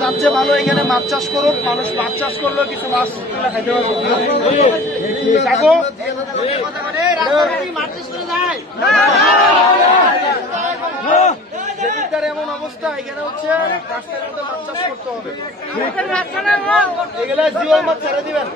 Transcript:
সবচেয়ে ভালো এখানে মাছ চাষ করুক, মানুষ মাছ চাষ করলেও কিছু মাছ খাইতে পারবে। এমন অবস্থা এখানে হচ্ছে রাস্তার মধ্যে মাছ চাষ করতে হবে, এগুলা জিওল মাছ ছেড়ে দিবেন।